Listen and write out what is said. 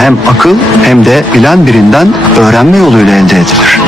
hem akıl hem de bilen birinden öğrenme yoluyla elde edilir.